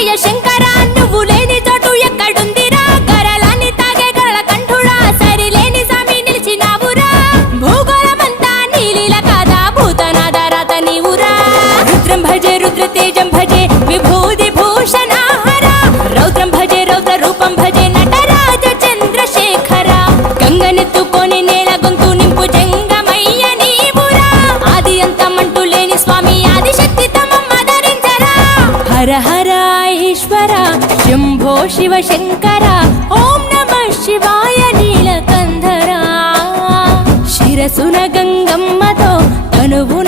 శివయ్య శంకర నువ్వు లేని చోటు ఎక్కడుందిరా గరలాన్ని తాగే గల కంఠుడా సరిలేని సామి నిలిచినావురా భూగోళమంతా నీలీల కాదా భూతనాద రాత నీవురా రుద్రం భజే రుద్ర తేజం భజే విభూది భూషణ హర రౌద్రం భజే రౌద్ర రూపం భజే నటరాజ చంద్రశేఖర గంగనెత్తుకొని నేల గొంతు నింపు జంగమయ్య నీవురా ఆది అంతమంటూ లేని స్వామి ఆదిశక్తి తమమ్మ ధరించరా హర హర ఈశ్వర శంభో శివ శంకర ఓం నమః శివాయ నీలకంధర శిరసున గంగమ్మతో తనువున